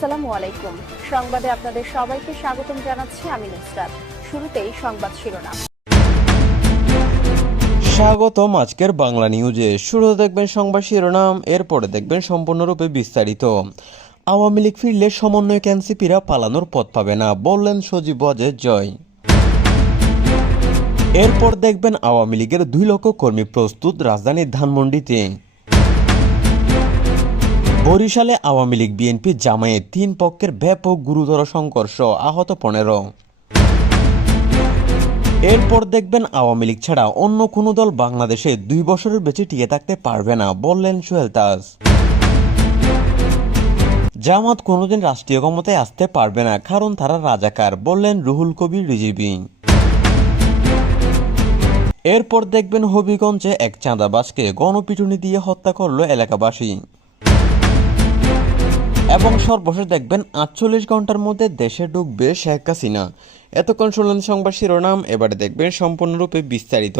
আসসালামু আলাইকুম। সংবাদে আপনাদের সবাইকে স্বাগতম জানাচ্ছি আমি নুসরাত। শুরুতেই সংবাদ শিরোনাম। স্বাগতম আজকের বাংলা নিউজে। শুরুতে দেখবেন সংবাদ শিরোনাম, এরপরে দেখবেন সম্পূর্ণরূপে বিস্তারিত। আওয়ামী লীগ ফিরলে সমন্বয়ক এনসিপিরা পালানোর পথ পাবে না, বললেন সজীব ওয়াজেদ জয়। এরপর দেখবেন আওয়ামী লীগের 2 লক্ষ কর্মী প্রস্তুত রাজধানীর ধানমন্ডিতে। বরিশালে আওয়ামী লীগ বিএনপি জামায়াত 3 পক্ষের ব্যাপক গুরুতর সংঘর্ষ, আহত 15। এরপর দেখবেন আওয়ামী লীগ ছাড়া অন্য কোনো দল বাংলাদেশে 2 বছরের বেশি টিকে থাকতে পারবে না, বললেন সোহেল তাজ। জামাত কোনোদিন রাষ্ট্রীয় ক্ষমতায় আসতে পারবে না, কারণ তারা রাজাকার, বললেন রুহুল কবির রিজভী। এরপর দেখবেন হবিগঞ্জে এক চাঁদাবাজকে গণপিটুনি দিয়ে হত্যা করল এলাকাবাসী। এবং সর্বশেষ দেখবেন 48 ঘন্টার মধ্যে দেশে ঢুকবে শেখ হাসিনা। এতক্ষণ শুনলেন সংবাদ শিরোনাম, এবারে দেখবেন সম্পূর্ণরূপে বিস্তারিত।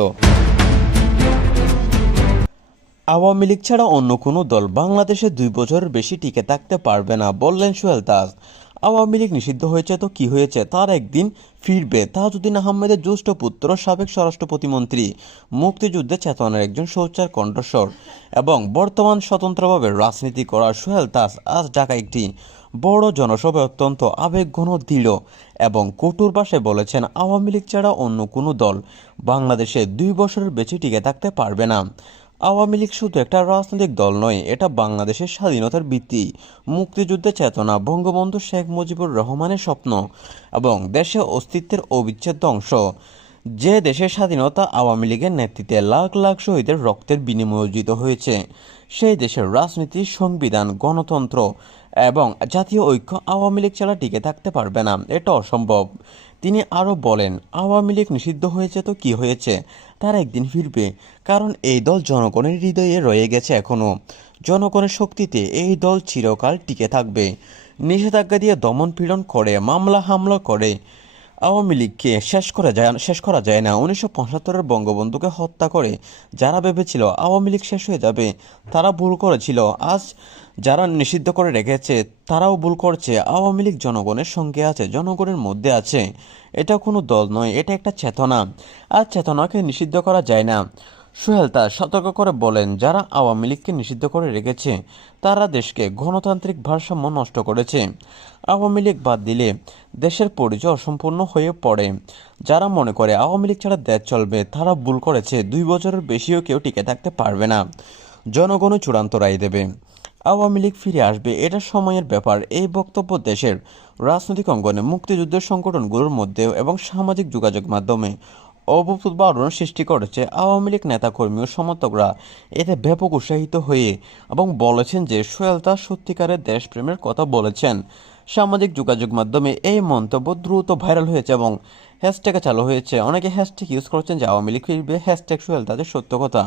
আওয়ামী লীগ ছাড়া অন্য কোনো দল বাংলাদেশে 2 বছরের বেশি টিকে থাকতে পারবে না, বললেন সোহেল তাজ। আওয়ামী লীগ নিষিদ্ধ হয়েছে তো কি হয়েছে, তার একদিন ফিরবে। তাজউদ্দিন আহমেদের জ্যেষ্ঠ পুত্র, সাবেক স্বরাষ্ট্র প্রতিমন্ত্রী, মুক্তিযুদ্ধে চেতনার একজন সোচ্চার কণ্ঠস্বর এবং বর্তমান স্বতন্ত্রভাবে রাজনীতি করার সোহেল তাজ আজ ঢাকায় একটি বড় জনসভায় অত্যন্ত আবেগঘন, দৃঢ় এবং কঠোর ভাষায় বলেছেন, আওয়ামী লীগ ছাড়া অন্য কোনো দল বাংলাদেশে 2 বছরের বেশি টিকে থাকতে পারবে না। আওয়ামী লীগ শুধু একটা রাজনৈতিক দল নয়, এটা বাংলাদেশের স্বাধীনতার ভিত্তি, মুক্তিযুদ্ধের চেতনা, বঙ্গবন্ধু শেখ মুজিবুর রহমানের স্বপ্ন এবং দেশের অস্তিত্বের অবিচ্ছেদ্য অংশ। যে দেশের স্বাধীনতা আওয়ামী লীগের নেতৃত্বে লাখ লাখ শহীদের রক্তের বিনিময়ে অর্জিত হয়েছে, সেই দেশের রাজনীতি, সংবিধান, গণতন্ত্র এবং জাতীয় ঐক্য আওয়ামী লীগ ছাড়া টিকে থাকতে পারবে না, এটা অসম্ভব। তিনি আরও বলেন, আওয়ামী লীগ নিষিদ্ধ হয়েছে তো কি হয়েছে, তার একদিন ফিরবে, কারণ এই দল জনগণের হৃদয়ে রয়ে গেছে এখনও। জনগণের শক্তিতে এই দল চিরকাল টিকে থাকবে। নিষেধাজ্ঞা দিয়ে দমন পীড়ন করে, মামলা হামলা করে আওয়ামী লীগকে শেষ করা যায় না। 1975-এর বঙ্গবন্ধুকে হত্যা করে যারা ভেবেছিল আওয়ামী লীগ শেষ হয়ে যাবে, তারা ভুল করেছিল। আজ যারা নিষিদ্ধ করে রেখেছে তারাও ভুল করছে। আওয়ামী লীগ জনগণের সঙ্গে আছে, জনগণের মধ্যে আছে। এটা কোনো দল নয়, এটা একটা চেতনা, আর চেতনাকে নিষিদ্ধ করা যায় না। সোহেল তাজ সতর্ক করে বলেন, যারা আওয়ামী লীগকে নিষিদ্ধ করে রেখেছে তারা দেশকে গণতান্ত্রিক ভারসাম্য নষ্ট করেছে। আওয়ামী লীগ বাদ দিলে দেশের পরিচয় অসম্পূর্ণ হয়ে পড়ে। যারা মনে করে আওয়ামী লীগ ছাড়া দেশ চলবে, তারা ভুল করেছে। 2 বছরের বেশিও কেউ টিকে থাকতে পারবে না। জনগণও চূড়ান্ত রায় দেবে। আওয়ামী লীগ ফিরে আসবে, এটা সময়ের ব্যাপার। এই বক্তব্য দেশের রাজনৈতিক অঙ্গনে, মুক্তিযুদ্ধের সংগঠনগুলোর মধ্যে এবং সামাজিক যোগাযোগ মাধ্যমে অভূতপূর্ব আলোড়ন সৃষ্টি করেছে। আওয়ামী লীগ নেতাকর্মী ও সমর্থকরা এতে ব্যাপক উৎসাহিত হয়ে এবং বলেছেন যে সোহেল তাজ সত্যিকারের দেশপ্রেমের কথা বলেছেন। সামাজিক যোগাযোগ মাধ্যমে এই মন্তব্য দ্রুত ভাইরাল হয়েছে এবং হ্যাশট্যাগে চালু হয়েছে। অনেকে হ্যাশট্যাগ ইউজ করছেন যে আওয়ামী লীগ ফিরবে, হ্যাশট্যাগ সোহেল তাজের সত্য কথা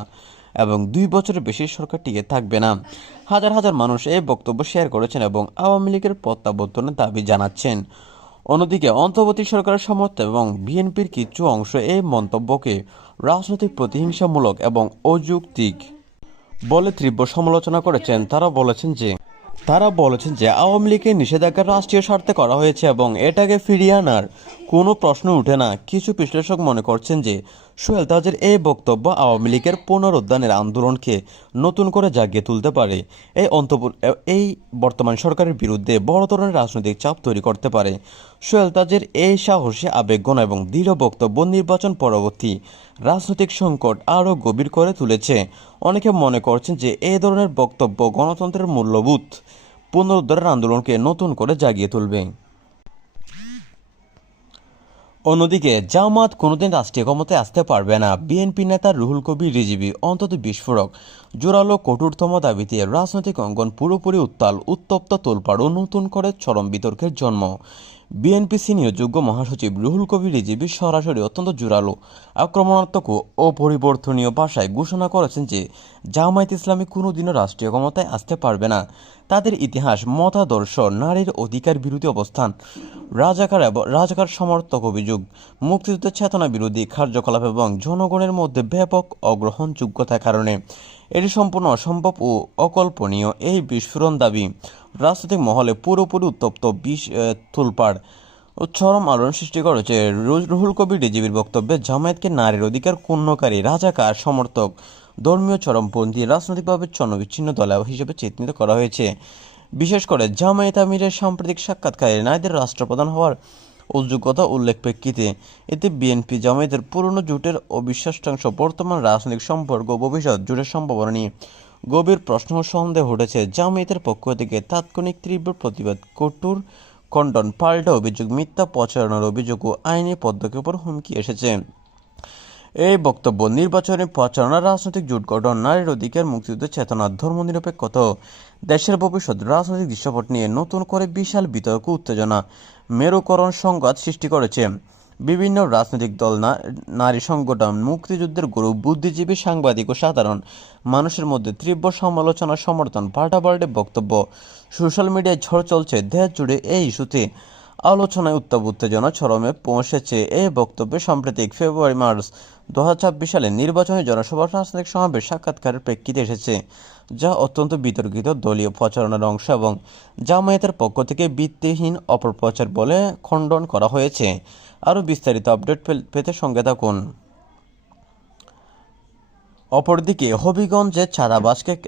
এবং 2 বছরের বেশি সরকার টিকে থাকবে না। হাজার হাজার মানুষ এই বক্তব্য শেয়ার করেছেন এবং আওয়ামী লীগের প্রত্যাবর্তনের দাবি জানাচ্ছেন। অন্যদিকে অন্তর্বর্তী সরকারের সমর্থক এবং বিএনপির কিছু অংশ এই মন্তব্যকে রাজনৈতিক প্রতিহিংসামূলক এবং অযৌক্তিক বলে তীব্র সমালোচনা করেছেন। তারা বলেছেন যে আওয়ামী লীগের নিষেধাজ্ঞা রাষ্ট্রীয় স্বার্থে করা হয়েছে এবং এটাকে ফিরিয়ে আনার কোনো প্রশ্ন উঠে না। কিছু বিশ্লেষক মনে করছেন যে সোহেল তাজের এই বক্তব্য আওয়ামী লীগের পুনরুদ্ধানের আন্দোলনকে নতুন করে জাগিয়ে তুলতে পারে। এই বর্তমান সরকারের বিরুদ্ধে বড় ধরনের রাজনৈতিক চাপ তৈরি করতে পারে। সোহেল তাজের এই সাহসী, আবেগঘন এবং দৃঢ় বক্তব্য নির্বাচন পরবর্তী রাজনৈতিক সংকট আরও গভীর করে তুলেছে। অনেকে মনে করছেন যে এই ধরনের বক্তব্য গণতন্ত্রের মূল্যবোধ পুনরুদ্ধারের আন্দোলনকে নতুন করে জাগিয়ে তুলবে। অন্যদিকে জামাত কোনোদিন রাষ্ট্রীয় ক্ষমতায় আসতে পারবে না, বিএনপি নেতা রুহুল কবির রিজভী। অন্তত বিস্ফোরক, জোরালো, কঠোরতম দাবিতে রাজনৈতিক অঙ্গন পুরোপুরি উত্তপ্ত, তোলপাড় ও নতুন করে চরম বিতর্কের জন্ম। বিএনপি সিনিয়র যুগ্ম মহাসচিব রুহুল কবির রিজভী সরাসরি, অত্যন্ত জোরালো, আক্রমণাত্মক ও অপরিবর্তনীয় ভাষায় ঘোষণা করেছেন যে জামায়াত ইসলামী কোনোদিনও রাষ্ট্রীয় ক্ষমতায় আসতে পারবে না। তাদের ইতিহাস, মতাদর্শ, নারীর অধিকার বিরোধী অবস্থান, রাজাকার সমর্থক অভিযোগ, মুক্তিযুদ্ধের চেতনা বিরোধী কার্যকলাপ এবং জনগণের মধ্যে ব্যাপক অগ্রহণযোগ্যতার কারণে এটি সম্পূর্ণ অসম্ভব ও অকল্পনীয়। এই বিস্ফোরণ দাবি রাজনৈতিক মহলে পুরোপুরি উত্তপ্ত তোলপাড় ও চরম আলোড়ন সৃষ্টি করেছে। রুহুল কবির রিজভীর বক্তব্যে জামায়াতকে নারীর অধিকার ক্ষুণ্ণকারী, রাজাকার, সমর্থক, ধর্মীয় চরমপন্থী, রাজনৈতিকভাবে ছন্নবিচ্ছিন্ন দল হিসেবে চিহ্নিত করা হয়েছে। বিশেষ করে জামায়াত আমিরের সাম্প্রতিক সাক্ষাৎকারে নারীদের রাষ্ট্রপ্রধান হওয়ার অযোগ্যতা উল্লেখ প্রেক্ষিতে এতে বিএনপি জামায়াতের পুরনো জোটের অবিশ্বাসাংশ বর্তমান রাজনৈতিক সম্পর্ক ও ভবিষ্যৎ জোটের সম্ভাবনা নিয়ে গভীর প্রশ্ন ও সন্দেহ উঠেছে। জামায়াতের পক্ষ থেকে তাৎক্ষণিক তীব্র প্রতিবাদ, কঠোর খণ্ডন, পাল্টা অভিযোগ, মিথ্যা প্রচারণার অভিযোগ ও আইনি পদক্ষেপের হুমকি এসেছে। এই বক্তব্য নির্বাচনী প্রচারণা, রাজনৈতিক জোট গঠন, নারীর অধিকার, মুক্তিযুদ্ধের চেতনা, ধর্মনিরপেক্ষতা, দেশের ভবিষ্যৎ রাজনৈতিক দৃশ্যপট নিয়ে নতুন করে বিশাল বিতর্ক, উত্তেজনা, মেরুকরণ, সংঘাত সৃষ্টি করেছে। বিভিন্ন রাজনৈতিক দল, নারী সংগঠন, মুক্তিযুদ্ধের গ্রুপ, বুদ্ধিজীবী, সাংবাদিক ও সাধারণ মানুষের মধ্যে তীব্র সমালোচনা, সমর্থন, পাল্টাপাল্টে বক্তব্য, সোশ্যাল মিডিয়ায় ঝড় চলছে। দেশ জুড়ে এই ইস্যুতে আলোচনায় উত্তাপ উত্তেজনা চরমে পৌঁছেছে। এই বক্তব্যে সাম্প্রতিক ফেব্রুয়ারি-মার্চ 2026 সালে নির্বাচনী জনসভা, রাজনৈতিক সমাবেশ, সাক্ষাৎকারের প্রেক্ষিতে এসেছে, যা অত্যন্ত বিতর্কিত দলীয় প্রচারণার অংশ এবং জামায়াতের পক্ষ থেকে ভিত্তিহীন অপপ্রচার বলে খণ্ডন করা হয়েছে। আরও বিস্তারিত আপডেট পেতে সঙ্গে থাকুন। অপরদিকে হবিগঞ্জে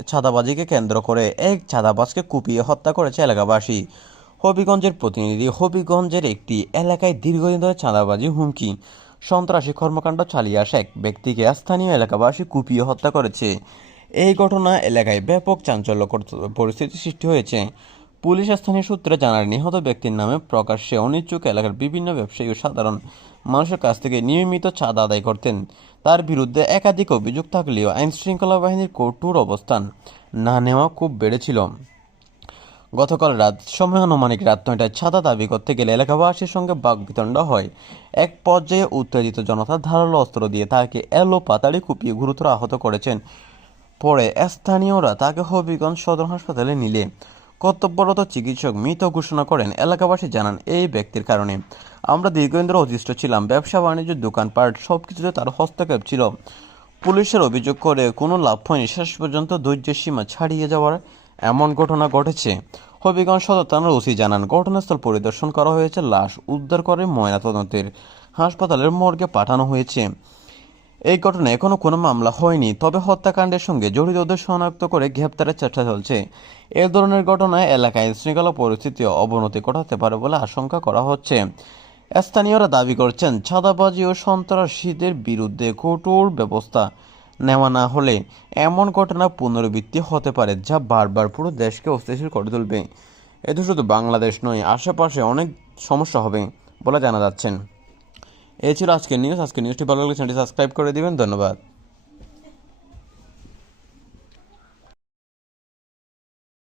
চাঁদাবাজিকে কেন্দ্র করে এক চাঁদাবাজকে কুপিয়ে হত্যা করেছে এলাকাবাসী। হবিগঞ্জের প্রতিনিধি। হবিগঞ্জের একটি এলাকায় দীর্ঘদিন ধরে চাঁদাবাজি, হুমকি, সন্ত্রাসী কর্মকাণ্ড চালিয়ে আসা এক ব্যক্তিকে স্থানীয় এলাকাবাসী কুপিয়ে হত্যা করেছে। এই ঘটনা এলাকায় ব্যাপক চাঞ্চল্যকর পরিস্থিতি সৃষ্টি হয়েছে। পুলিশ স্থানীয় সূত্রে জানায়, নিহত ব্যক্তির নামে প্রকাশ্যে অনিচ্ছুক এলাকার বিভিন্ন ব্যবসায়ী ও সাধারণ মানুষের কাছ থেকে নিয়মিত চাঁদা আদায় করতেন। তার বিরুদ্ধে একাধিক অভিযোগ থাকলেও আইনশৃঙ্খলা বাহিনীর কঠোর অবস্থান না নেওয়া খুব বেড়েছিল। গতকাল রাত সময় আনুমানিক রাত 9টায় চাঁদা দাবি করতে গেলে এলাকাবাসীর সঙ্গে বাকবিতণ্ডা হয়। এক পর্যায়ে উত্তেজিত জনতা ধারালো অস্ত্র দিয়ে তাকে পাতাড়ি কুপিয়ে গুরুতর আহত করেছেন। পরে স্থানীয়রা তাকে হবিগঞ্জ সদর হাসপাতালে নিলে কর্তব্যরত চিকিৎসক মৃত ঘোষণা করেন। এলাকাবাসী জানান, এই ব্যক্তির কারণে আমরা দীর্ঘদিন ধরে অতিষ্ঠ ছিলাম। ব্যবসা বাণিজ্য, দোকানপাট সবকিছুতে তার হস্তক্ষেপ ছিল। পুলিশের অভিযোগ করে কোনো লাভ হয়নি। শেষ পর্যন্ত ধৈর্যের সীমা ছাড়িয়ে যাওয়ার এমন ঘটনা ঘটেছে। হবিগঞ্জ সদর থানার ওসি জানান, ঘটনাস্থল পরিদর্শন করা হয়েছে, লাশ উদ্ধার করে ময়নাতদন্তের হাসপাতালের মর্গে পাঠানো হয়েছে। এই ঘটনায় এখনো কোনো মামলা হয়নি, তবে হত্যাকাণ্ডের সঙ্গে জড়িতদের শনাক্ত করে গ্রেপ্তারের চেষ্টা চলছে। এ ধরনের ঘটনায় এলাকায় শৃঙ্খলা পরিস্থিতি অবনতি ঘটাতে পারে বলে আশঙ্কা করা হচ্ছে। স্থানীয়রা দাবি করছেন, চাঁদাবাজি ও সন্ত্রাসীদের বিরুদ্ধে কঠোর ব্যবস্থা নেওয়া না হলে এমন ঘটনা পুনরাবৃত্তি হতে পারে, যা বারবার পুরো দেশকে অস্থিতিশীল করে তুলবে। এতে শুধু বাংলাদেশ নয়, আশেপাশে অনেক সমস্যা হবে বলে জানা যাচ্ছেন। এই ছিল আজকের নিউজ। আজকের নিউজটি ভালো লাগলে চ্যানেলটি সাবস্ক্রাইব করে দিবেন। ধন্যবাদ।